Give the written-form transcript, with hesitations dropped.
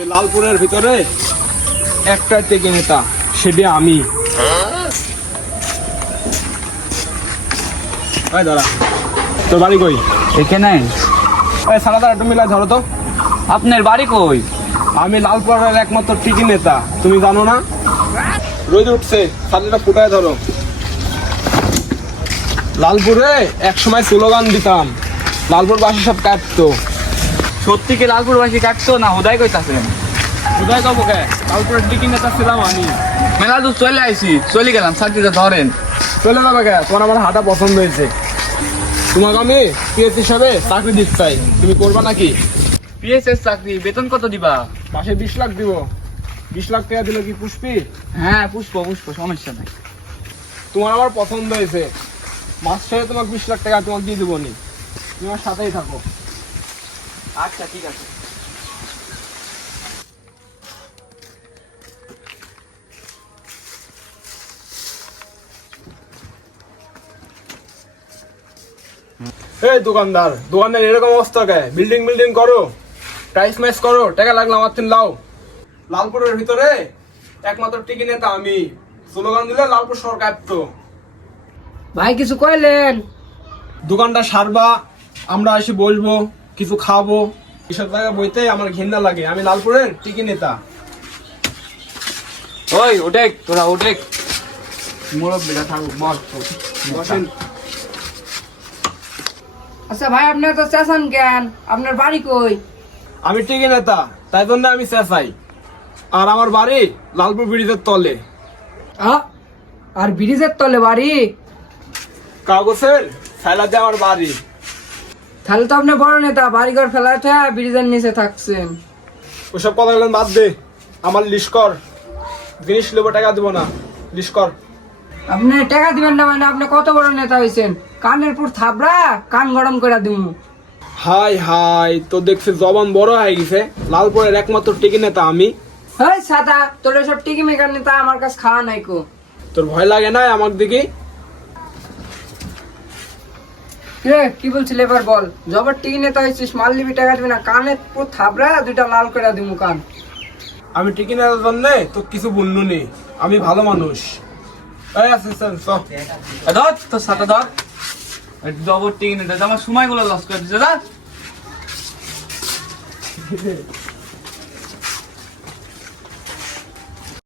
এই লালপুরের ভিতরে একটা থেকে নেতা, সেটা আমি। এই দাঁড়া, তোর বাড়ি কই? এখানে। এই সালাদা একটু মিলাই ধরো তো। আপনার বাড়ি কই? আমি লালপুরের একমাত্র টিকি নেতা, তুমি জানো না? রোজ উঠছে, সালাদা ফুটায় ধরো। লালপুরে এক সময় স্লোগান দিতাম, লালপুরবাসী সব কাটতো। সত্যি কি লালপুরবাসী কাটতো না হুদাই কইতাছেন? কোথায় যাবো কে? লালপুরের টিকি নেতা ছিলাম আমি। মেলা দূর চলে আইছি, চলে গেলাম, চাকরিটা ধরেন। চলে যাবে কে? তোমার আমার হাঁটা পছন্দ হয়েছে। তোমাকে আমি পিএস হিসাবে চাকরি দিতে চাই, তুমি করবা নাকি? পিএসএস চাকরি, বেতন কত দিবা? মাসে 20 লাখ দিব। 20 লাখ টাকা দিলে কি পুষ্পি? হ্যাঁ পুষ্প সমস্যা নাই। তোমার আমার পছন্দ হয়েছে, মাস শেষে তোমাকে 20 লাখ টাকা তোমাকে দিয়ে দেবো নি। তুমি আমার সাথেই থাকো। আচ্ছা ঠিক আছে। এই দোকানদার এরকম অবস্থা কে? বিল্ডিং করো, টাইস ম্যাচ করো, টাকা লাগলে আমার তিন লাও। লালপুরের ভিতরে একমাত্র টিকি নেতা আমি, স্লোগান দিলে লালপুর শহর কাঁপতো। ভাই কিছু কইলেন? দোকানটা সারবা, আমরা এসে বসবো, কিছু খাবো, এসব জায়গায় বইতে আমার ঘৃণা লাগে। আমি লালপুরের টিকি নেতা। ওই ওঠেক, তোরা ওঠেক, মুরব্বীরা থাকুক, বস বসেন। আচ্ছা ভাই আপনার তো চেঁচান কেন? আপনার বাড়ি কই? আমি টিকি নেতা, তাই জন্য আমি চেঁচাই। আর আমার বাড়ি লালপুর ব্রিজের তলে। আর ব্রিজের তলে বাড়ি? কাগজের ফেলাতে আমার বাড়ি। তাহলে তো আপনি বড় নেতা, বাড়িঘর ফেলাতে ব্রিজের নিচে থাকছেন। ওসব কথা বলেন বাদ দে, আমার লিস্ট কর। জিনিস নেবো, টাকা দেবো না, লিস্ট কর। আপনি টাকা দিবেন না মানে আপনি কত বড় নেতা হয়েছেন? কানের পুর থাবড়া কান গরম করে দিমু। হাই হাই, তো দেখছি জবান বড় হয়ে গেছে। লালপুরের একমাত্র টিকি নেতা আমি। হেই সাদা, তোর সব টিকি মেকার নেতা আমার কাছে খাওয়া নাই কো। তোর ভয় লাগে না আমার দিকে? কি বলছিল এবার বল। জবর টিকি নেতা হয়েছিস, মাল নিবি টাকা দিবি না, কানের পুর থাবড়া দুইটা লাল করে দিমু কান। আমি টিকি নেতার জন্য তো কিছু বললু নি, আমি ভালো মানুষ। এই আসিস্ট্যান্ট চ। ধর তোর সাথে ধর, জবর টিকে নিতে আমার সময়গুলো লস করে দিচ্ছে।